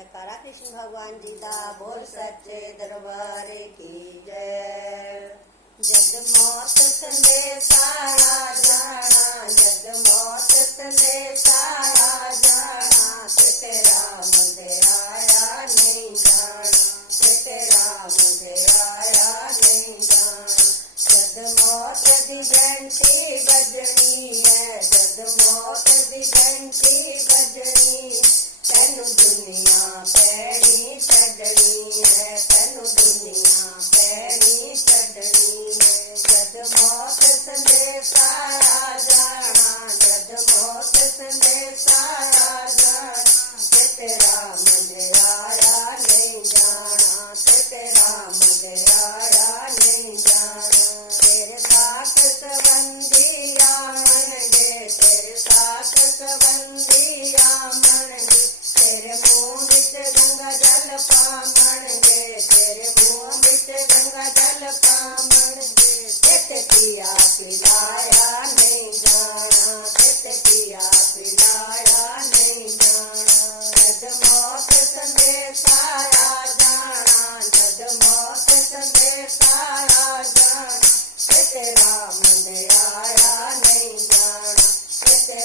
जयकारा कृष्ण भगवान जी दा बोल सच्चे दरबार की जय। जग मौत संदेश आया जाना, जग मौत संदेश आया